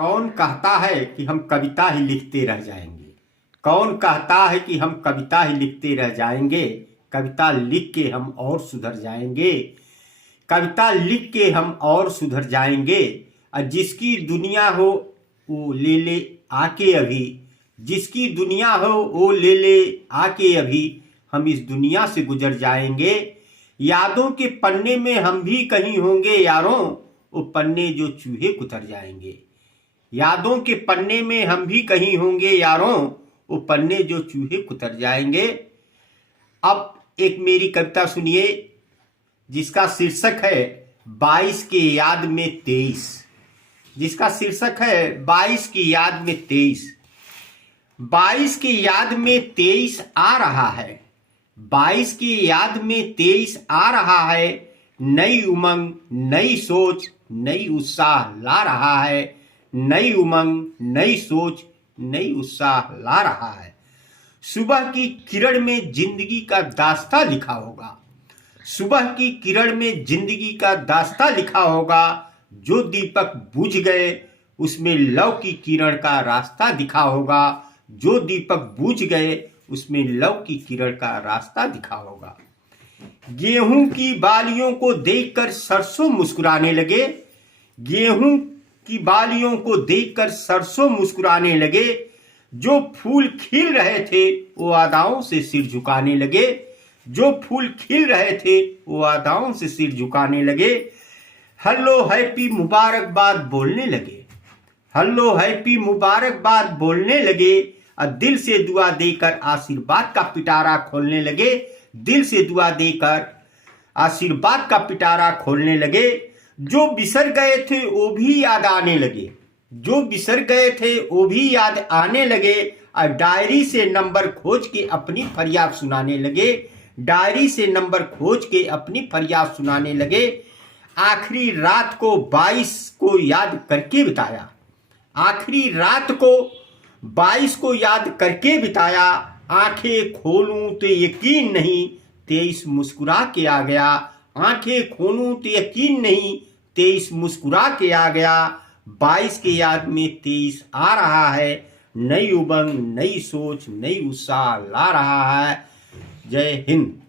कौन कहता है कि हम कविता ही लिखते रह जाएंगे? कौन कहता है कि हम कविता ही लिखते रह जाएंगे? कविता लिख के हम और सुधर जाएंगे। कविता लिख के हम और सुधर जाएंगे। और जिसकी दुनिया हो वो ले ले आके अभी, जिसकी दुनिया हो वो ले ले आके अभी, हम इस दुनिया से गुजर जाएंगे। यादों के पन्ने में हम भी कहीं होंगे यारों, वो पन्ने जो चूहे कुतर जाएंगे। यादों के पन्ने में हम भी कहीं होंगे यारों, वो पन्ने जो चूहे कुतर जाएंगे। अब एक मेरी कविता सुनिए जिसका शीर्षक है 22 के याद में 23। जिसका शीर्षक है 22 की याद में 23। 22 की याद में 23 आ रहा है, 22 की याद में 23 आ रहा है। नई उमंग नई सोच नई उत्साह ला रहा है। नई उमंग नई सोच नई उत्साह ला रहा है। सुबह की किरण में जिंदगी का दास्ता लिखा होगा। सुबह की किरण में जिंदगी का दास्ता लिखा होगा। जो दीपक बुझ गए उसमें लव की किरण का रास्ता दिखा होगा। जो दीपक बुझ गए उसमें लव की किरण का रास्ता दिखा होगा। गेहूं की बालियों को देखकर सरसों मुस्कुराने लगे। गेहूं की बालियों को देखकर सरसों मुस्कुराने लगे। जो फूल खिल रहे थे वो अदाओं से सिर झुकाने लगे। जो फूल खिल रहे थे वो अदाओं से सिर झुकाने लगे। हेलो हैप्पी मुबारकबाद बोलने लगे। हेलो हैप्पी मुबारकबाद बोलने लगे। और दिल से दुआ देकर आशीर्वाद का पिटारा खोलने लगे। दिल से दुआ देकर आशीर्वाद का पिटारा खोलने लगे। जो बिसर गए थे वो भी याद आने लगे। जो बिसर गए थे वो भी याद आने लगे। और डायरी से नंबर खोज के अपनी फरियाद सुनाने लगे। डायरी से नंबर खोज के अपनी फरियाद सुनाने लगे। आखिरी रात को 22 को याद करके बिताया। आखिरी रात को 22 को याद करके बिताया। आंखें खोलूं तो यकीन नहीं 23 मुस्कुरा के आ गया। आंखें खोलूं तो यकीन नहीं 23 मुस्कुरा के आ गया। 22 के याद में 23 आ रहा है। नई उमंग नई सोच नई उत्साह ला रहा है। जय हिंद।